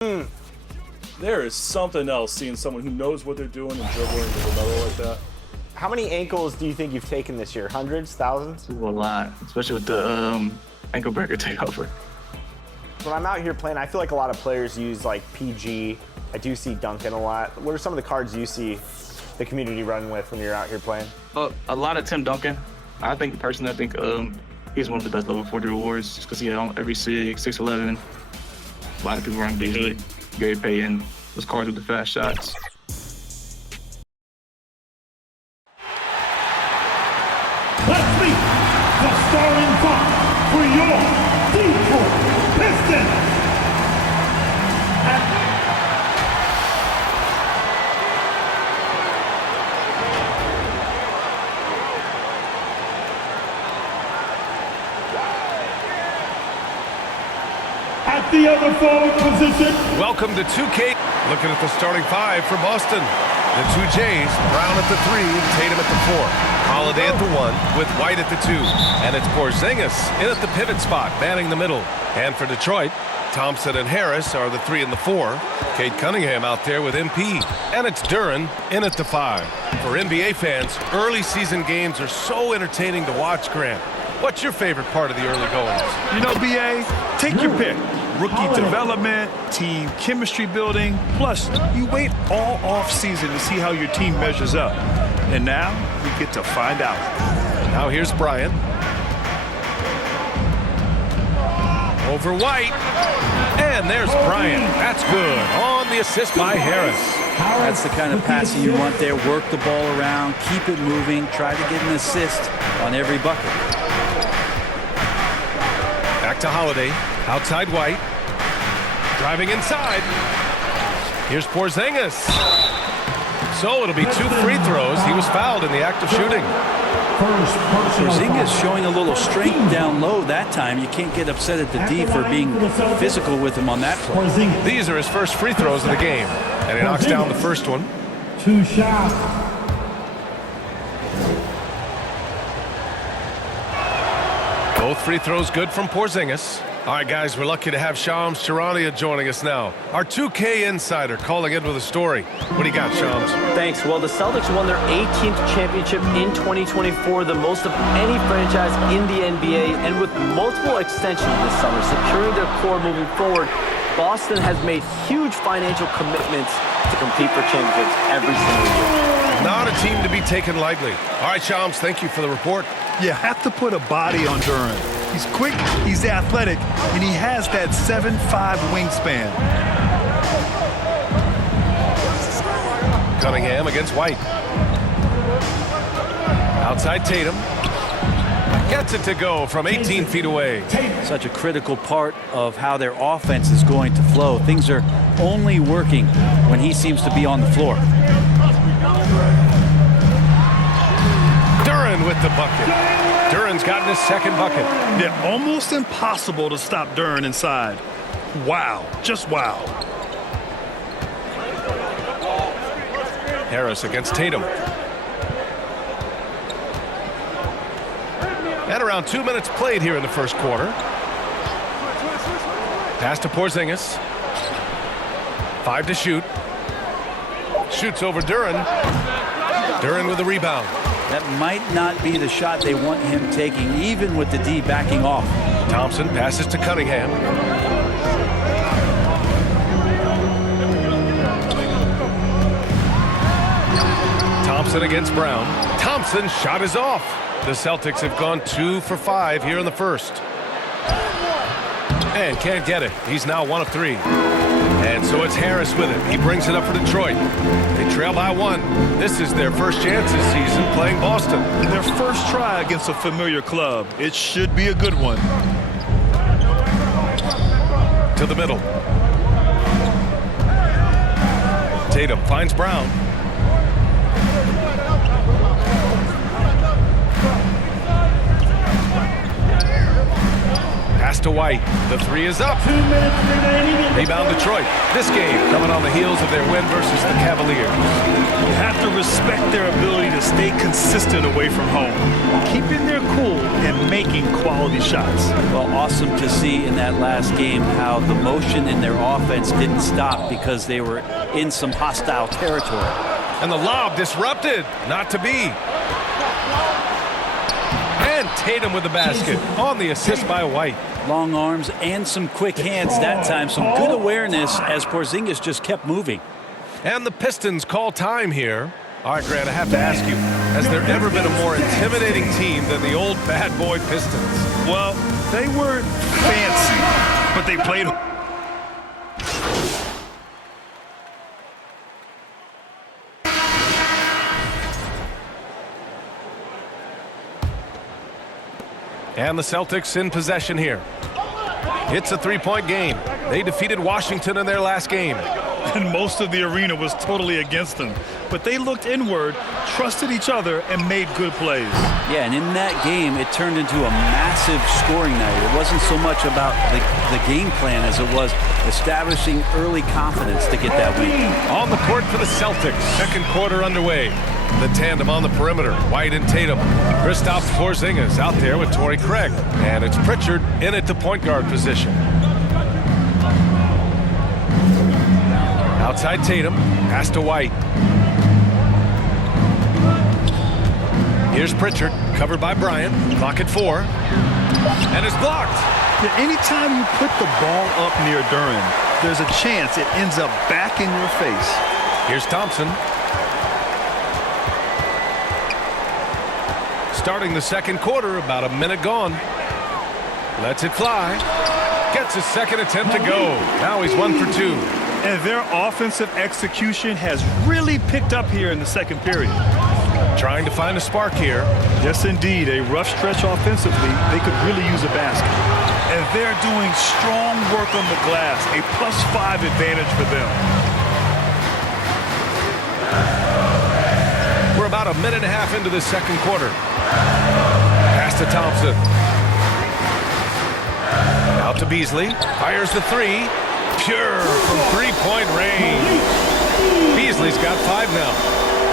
There is something else seeing someone who knows what they're doing and dribbling with a medal like that. How many ankles do you think you've taken this year? Hundreds? Thousands? A lot, especially with the ankle breaker takeover. When I'm out here playing, I feel like a lot of players use like PG. I do see Duncan a lot. What are some of the cards you see the community running with when you're out here playing? A lot of Tim Duncan. I think he's one of the best level 40 rewards just because he had on every 6'11". A lot of people run Beasley, Gary Payton, those cards with the fast shots. Let's meet the starting five for your Detroit Pistons. At the other forward position. Welcome to 2K. Looking at the starting five for Boston. The two Jays, Brown at the 3, Tatum at the 4. Holiday at the 1 with White at the 2. And it's Porzingis in at the pivot spot, manning the middle. And for Detroit, Thompson and Harris are the 3 and the 4. Cade Cunningham out there with MP. And it's Duren in at the 5. For NBA fans, early season games are so entertaining to watch, Grant. What's your favorite part of the early goings? You know, BA, take your pick. Rookie development, team chemistry building, plus you wait all off season to see how your team measures up. And now we get to find out. Now here's Bryant. Over White. And there's Bryant. That's good. On the assist by Harris. That's the kind of passing you want there. Work the ball around, keep it moving, try to get an assist on every bucket. Back to Holiday. Outside White. Driving inside. Here's Porzingis. So it'll be 2 free throws. He was fouled in the act of shooting. Porzingis showing a little strength down low that time. You can't get upset at the D for being physical with him on that play. These are his first free throws of the game. And he knocks down the first one. 2 shots. Both free throws good from Porzingis. All right, guys, we're lucky to have Shams Charania joining us now. Our 2K insider calling in with a story. What do you got, Shams? Thanks. Well, the Celtics won their 18th championship in 2024, the most of any franchise in the NBA, and with multiple extensions this summer, securing their core moving forward, Boston has made huge financial commitments to compete for championships every single year. Not a team to be taken lightly. All right, Shams, thank you for the report. You have to put a body on Duren. He's quick, he's athletic, and he has that 7'5" wingspan. Cunningham against White. Outside Tatum. Gets it to go from 18 feet away. Such a critical part of how their offense is going to flow. Things are only working when he seems to be on the floor. Duren with the bucket. Duren's gotten his second bucket. They're almost impossible to stop Duren inside. Wow, just wow. Harris against Tatum. And around 2 minutes played here in the first quarter. Pass to Porzingis. 5 to shoot. Shoots over Duren. Duren with the rebound. That might not be the shot they want him taking, even with the D backing off. Thompson passes to Cunningham. Thompson against Brown. Thompson's shot is off. The Celtics have gone 2 for 5 here in the first. And can't get it. He's now 1 of 3. And so it's Harris with it. He brings it up for Detroit. They trail by 1. This is their first chance this season playing Boston. Their first try against a familiar club. It should be a good one. To the middle. Tatum finds Brown. Pass to White. The three is up. 2 minutes remaining. Rebound Detroit. This game coming on the heels of their win versus the Cavaliers. You have to respect their ability to stay consistent away from home, keeping their cool and making quality shots. Well, awesome to see in that last game how the motion in their offense didn't stop because they were in some hostile territory. And the lob disrupted. Not to be. And Tatum with the basket on the assist by White. Long arms and some quick hands that time. Some good awareness as Porzingis just kept moving. And the Pistons call time here. All right, Grant, I have to ask you, has there ever been a more intimidating team than the old bad boy Pistons? Well, they weren't fancy, but they played. And the Celtics in possession here. It's a three-point game. They defeated Washington in their last game. And most of the arena was totally against them. But they looked inward, trusted each other, and made good plays. Yeah, and in that game, it turned into a massive scoring night. It wasn't so much about the game plan as it was establishing early confidence to get that win. On the court for the Celtics. Second quarter underway. The tandem on the perimeter, White and Tatum. Kristaps Porzingis out there with Torrey Craig. And it's Pritchard in at the point guard position. Outside Tatum, pass to White. Here's Pritchard, covered by Bryant. Clock at 4. And it's blocked. Yeah, anytime you put the ball up near Duran, there's a chance it ends up back in your face. Here's Thompson. Starting the second quarter, about a minute gone. Lets it fly. Gets his second attempt to go. Now he's 1 for 2. And their offensive execution has really picked up here in the second period. Trying to find a spark here. Yes, indeed. A rough stretch offensively. They could really use a basket. And they're doing strong work on the glass. A +5 advantage for them. We're about a minute and a half into the second quarter. Pass to Thompson. Out to Beasley. Fires the three. Pure from three-point range. Beasley's got 5 now.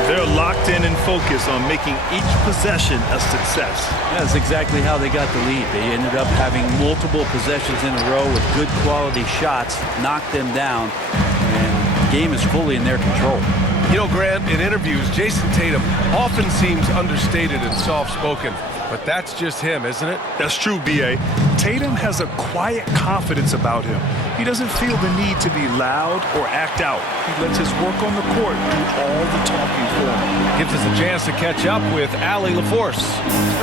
They're locked in and focused on making each possession a success. That's exactly how they got the lead. They ended up having multiple possessions in a row with good quality shots, knocked them down, and the game is fully in their control. You know, Grant, in interviews, Jason Tatum often seems understated and soft-spoken, but that's just him, isn't it? That's true, B.A. Tatum has a quiet confidence about him. He doesn't feel the need to be loud or act out. He lets his work on the court do all the talking for him. Gives us a chance to catch up with Allie LaForce.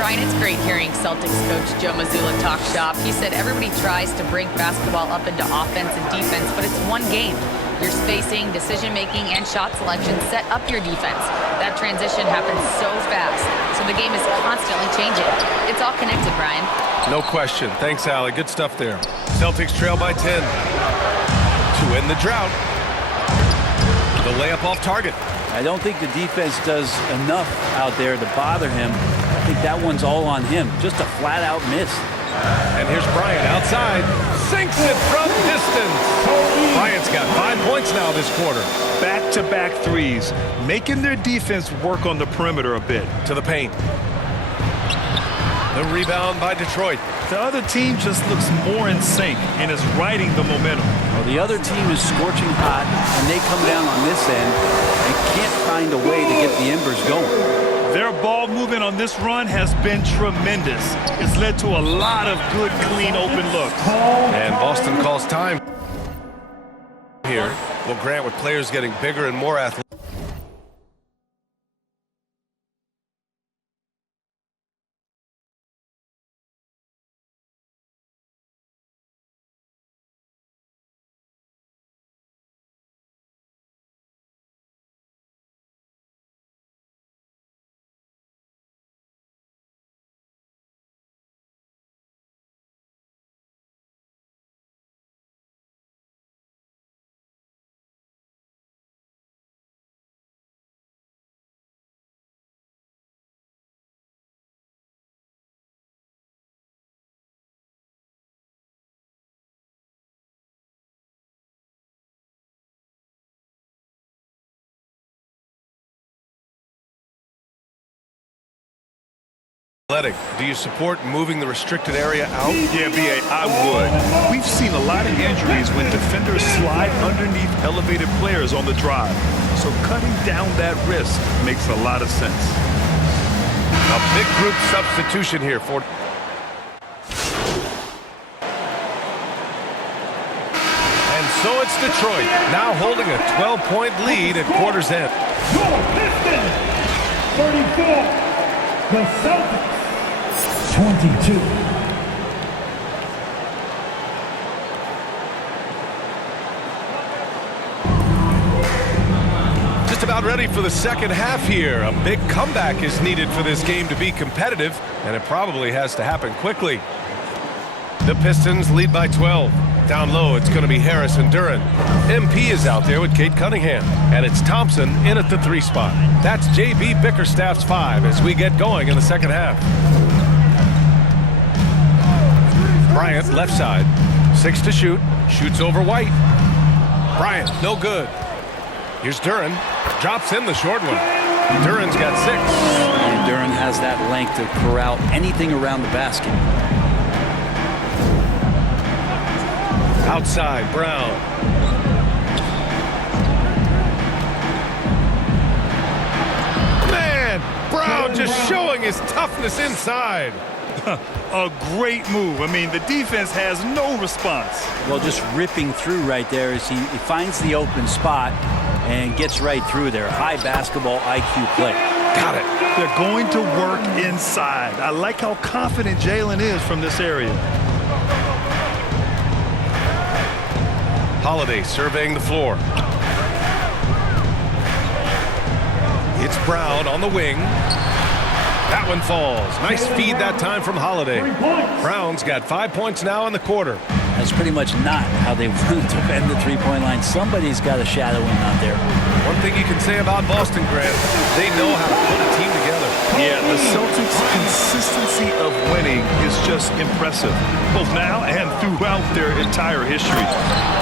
Ryan, it's great hearing Celtics coach Joe Mazzulla talk shop. He said everybody tries to break basketball up into offense and defense, but it's one game. Your spacing, decision-making, and shot selection set up your defense. That transition happens so fast, so the game is constantly changing. It's all connected, Brian. No question. Thanks, Allie. Good stuff there. Celtics trail by 10 to end the drought. The layup off target. I don't think the defense does enough out there to bother him. I think that one's all on him. Just a flat-out miss. And here's Bryant outside. Sinks it from distance. Bryant's got 5 points now this quarter. Back-to-back threes, making their defense work on the perimeter a bit. To the paint. The rebound by Detroit. The other team just looks more in sync and is riding the momentum. Well, the other team is scorching hot, and they come down on this end and can't find a way to get the embers going. Their ball movement on this run has been tremendous. It's led to a lot of good, clean, open looks. And Boston calls time here. Well, Grant, with players getting bigger and more athletic. Athletic. Do you support moving the restricted area out? Yeah, B.A., I would. We've seen a lot of injuries when defenders slide underneath elevated players on the drive. So cutting down that risk makes a lot of sense. A big group substitution here for... And so it's Detroit, now holding a 12-point lead at quarter's end. Your Pistons, 34. The Celtics, 22. Just about ready for the second half here. A big comeback is needed for this game to be competitive, and it probably has to happen quickly. The Pistons lead by 12. Down low, it's going to be Harris and Duren. MP is out there with Kate Cunningham. And it's Thompson in at the 3 spot. That's J.B. Bickerstaff's 5 as we get going in the second half. Bryant, left side. 6 to shoot. Shoots over White. Bryant, no good. Here's Duren. Drops in the short one. Duren's got 6. And Duren has that length to corral anything around the basket. Outside, Brown. Man, Brown just showing his toughness inside. A great move. I mean, the defense has no response. Well, just ripping through right there as he finds the open spot and gets right through there. High basketball IQ play. Got it. They're going to work inside. I like how confident Jalen is from this area. Holiday surveying the floor. It's Brown on the wing. That one falls. Nice feed that time from Holiday. Brown's got 5 points now in the quarter. That's pretty much not how they want to defend the three-point line. Somebody's got a shadow in out there. One thing you can say about Boston, Grant, they know how to put a team together. Yeah, the Celtics' consistency of winning is just impressive, both now and throughout their entire history.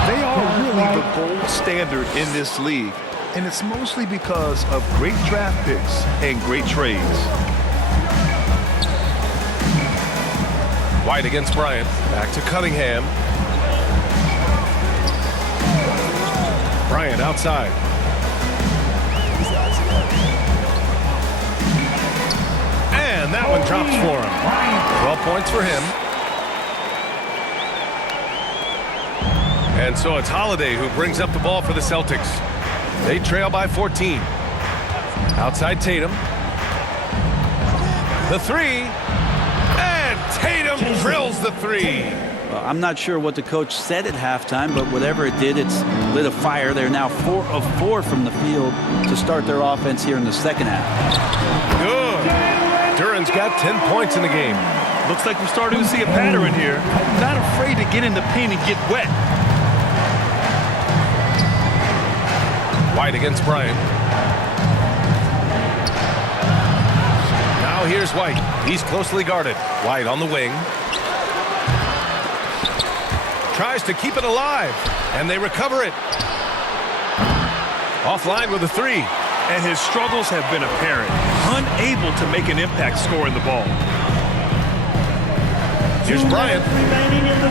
They are really the gold standard in this league, and it's mostly because of great draft picks and great trades. White against Bryant. Back to Cunningham. Bryant outside. And that one drops for him. 12 points for him. And so it's Holiday who brings up the ball for the Celtics. They trail by 14. Outside Tatum. The 3. And Tatum drills the 3. Well, I'm not sure what the coach said at halftime, but whatever it did, it's lit a fire. They're now 4 of 4 from the field to start their offense here in the second half. Good. Duren's got 10 points in the game. Looks like we're starting to see a pattern here. Not afraid to get in the paint and get wet. White against Bryant. Now here's White. He's closely guarded. White on the wing. Tries to keep it alive, and they recover it. Offline with a 3. And his struggles have been apparent. Unable to make an impact scoring the ball. Here's Bryant.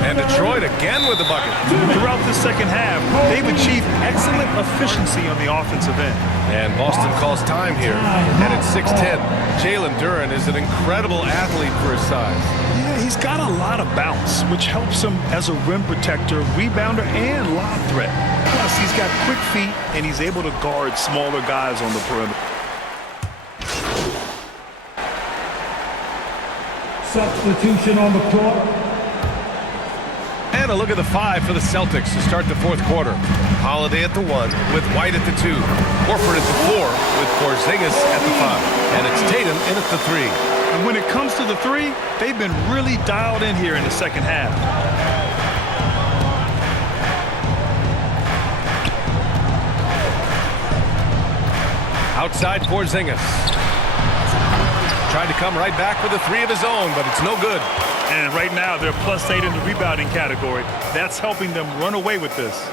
And Detroit again with the bucket. Throughout the second half, they've achieved excellent efficiency on the offensive end. And Boston calls time here. And it's 6-10. Jalen Duren is an incredible athlete for his size. Yeah, he's got a lot of bounce, which helps him as a rim protector, rebounder, and lob threat. Plus, he's got quick feet, and he's able to guard smaller guys on the perimeter. Substitution on the court. And a look at the 5 for the Celtics to start the fourth quarter. Holiday at the 1 with White at the 2. Horford at the 4 with Porzingis at the 5. And it's Tatum in at the 3. And when it comes to the 3, they've been really dialed in here in the second half. Outside Porzingis. Tried to come right back with a 3 of his own, but it's no good. And right now, they're +8 in the rebounding category. That's helping them run away with this.